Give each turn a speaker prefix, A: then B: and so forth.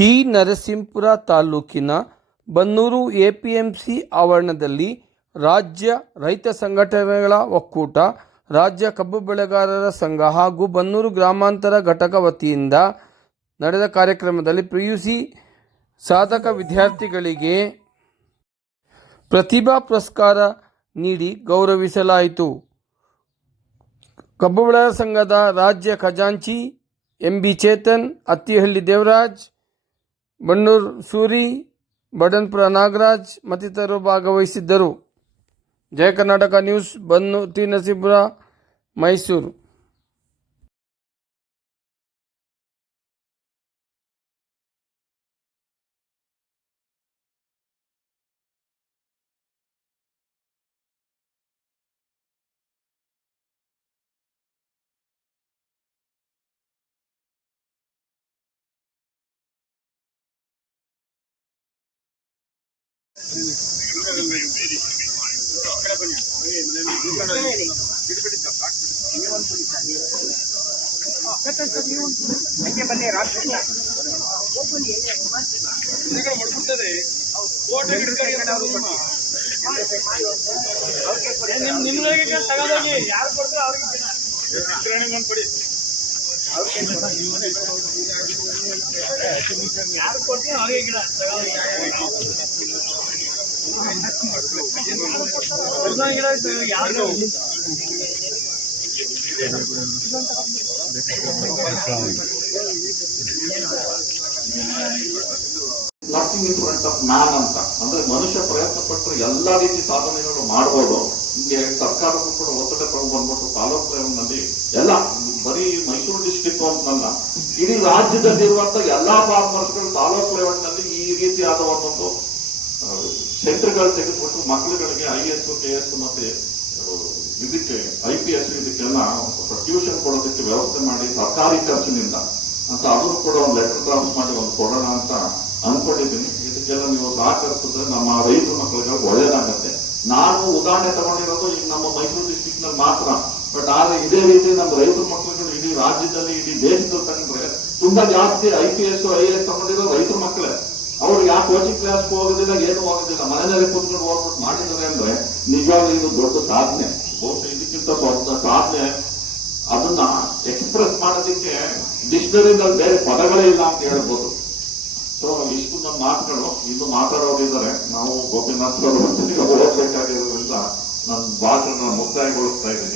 A: T Narasipura ತಾಲೂಕಿನ Bannur A P M C ಆವರಣದಲ್ಲಿ ರಾಜ್ಯ ರೈತ ಸಂಘಟನೆಗಳ ಒಕ್ಕೂಟ, ರಾಜ್ಯ ಕಬ್ಬು ಬೆಳೆಗಾರರ ಸಂಘ ಹಾಗೂ ಬನ್ನೂರು ಗ್ರಾಮಾಂತರ ಘಟಕ ವತಿಯಿಂದ ನಡೆದ ಕಾರ್ಯಕ್ರಮದಲ್ಲಿ ಪಿಯುಸಿ ಸಾಧಕ ವಿದ್ಯಾರ್ಥಿಗಳಿಗೆ ಪ್ರತಿಭಾ ಪುರಸ್ಕಾರ ನೀಡಿ ಗೌರವಿಸಲಾಯಿತು. ಕಬ್ಬು ಬೆಳೆಗಾರರ ಸಂಘದ ರಾಜ್ಯ ಖಜಾಂಚಿ, ಎಂ ಬಿ ಚೇತನ್, ಅತ್ತಿಹಳ್ಳಿ ದೇವರಾಜ್ ಬಣ್ಣೂರ್ ಸೂರಿ ಬಡನ್ಪುರ ನಾಗರಾಜ್ ಮತ್ತಿತರರು ಭಾಗವಹಿಸಿದ್ದರು. Jaya Karnataka news Bannu T Mysuru.
B: ನಿಮ್ಗಳಿಗೆ ತಗೊಂಡೋಗಿ ಯಾರು ಕೊಡ್ತಾರೆ ಅವ್ರಿಗೆ ಯಾರು
C: nothing in front of man ಅಂತ ಅಂದ್ರೆ ಮನುಷ್ಯ ಪ್ರಯತ್ನ ಪಟ್ಟರೆ ಎಲ್ಲಾ ರೀತಿ ಸಾಧನೆಗಳನ್ನು ಮಾಡಬಹುದು ನಿಮ್ಗೆ ಸರ್ಕಾರಕ್ಕೂ ಕೂಡ ಒತ್ತಡ ಬಂದ್ಬಿಟ್ಟು ತಾಲೂಕು ಲೆವೆಲ್ನಲ್ಲಿ ಎಲ್ಲ ಡಿಸ್ಟಿಕ್ ಅಂತಲ್ಲ. ಇಡೀ ರಾಜ್ಯದಲ್ಲಿರುವಂತಹ ಎಲ್ಲಾ ಫಾರ್ಮರ್ಸ್ಗಳು ತಾಲೂಕು ಲೆವೆಲ್ನಲ್ಲಿ ಈ ರೀತಿಯಾದ ಒಂದೊಂದು ಸೆಂಟರ್ಗಳು ತೆಗೆದುಬಿಟ್ಟು ಮಕ್ಕಳುಗಳಿಗೆ ಐ ಎಸ್ ಕೆ ಎಸ್ ಮತ್ತೆ ಇದಕ್ಕೆ ಐ ಪಿ ಎಸ್ ಇದಕ್ಕೆಲ್ಲ ಟ್ಯೂಷನ್ ಕೊಡೋದಕ್ಕೆ ವ್ಯವಸ್ಥೆ ಮಾಡಿ ಸರ್ಕಾರಿ ಖರ್ಚಿನಿಂದ ಅಂತ ಅದನ್ನು ಕೂಡ ಒಂದು ಲೆಟರ್ ಡ್ರಾಫ್ಟ್ ಮಾಡಿ ಒಂದು ಕೊಡೋಣ ಅಂತ ಅನ್ಕೊಂಡಿದ್ದೀನಿ. ಇದಕ್ಕೆಲ್ಲ ನೀವು ಸಹಕರಿಸಿದ್ರೆ ನಮ್ಮ ರೈತ ಮಕ್ಕಳಿಗೆ ಒಳ್ಳೇದಾಗತ್ತೆ ನಾನು ಉದಾಹರಣೆ ತಗೊಂಡಿರೋದು ಈಗ ನಮ್ಮ ಮೈಸೂರು ಡಿಸ್ಟಿಕ್ನಲ್ಲಿ ಮಾತ್ರ. ಬಟ್ ಆದ್ರೆ ಇದೇ ರೀತಿ ನಮ್ಮ ರೈತರ ಮಕ್ಕಳುಗಳು ಇಡೀ ರಾಜ್ಯದಲ್ಲಿ, ಇಡೀ ದೇಶದಲ್ಲಿ ತಗೊಂಡ್ರೆ ತುಂಬಾ ಜಾಸ್ತಿ I P S I S ತಗೊಂಡಿರೋ ರೈತರ ಮಕ್ಕಳೇ, ಅವ್ರು ಯಾವ ಕೋಚಿಂಗ್ ಕ್ಲಾಸ್ ಹೋಗೋದಿಲ್ಲ, ಏನು ಹೋಗೋದಿಲ್ಲ, ಮನೆಯಲ್ಲಿ ಕೂತ್ಕೊಂಡು ಹೋಗ್ಬಿಟ್ಟು ಮಾಡಿದ್ದಾರೆ ಅಂದ್ರೆ ನಿಜವಾಗ್ಲೂ ಇದು ದೊಡ್ಡ ಸಾಧನೆ. ಬಹುಶಃ ಇದಕ್ಕಿಂತ ದೊಡ್ಡ ಸಾಧನೆ. ಅದನ್ನ ಎಕ್ಸ್ಪ್ರೆಸ್ ಮಾಡೋದಕ್ಕೆ ಡಿಕ್ಷನರಿನಲ್ಲಿ ಬೇರೆ ಪದಗಳೇ ಇಲ್ಲ ಅಂತ ಹೇಳ್ಬೋದು. ಸೊ ಇಷ್ಟು ನಮ್ಮ ಮಾತುಗಳು. ಇದು ಮಾತಾಡೋರಿದ್ದಾರೆ. ನಾವು ಗೋಪಿನಾಥ್ ಅವರು ಓದ್ಬೇಕಾಗಿರೋದ್ರಿಂದ ನನ್ನ ಭಾಷಣ ಮುಕ್ತಾಯಗೊಳಿಸ್ತಾ ಇದ್ದೀನಿ.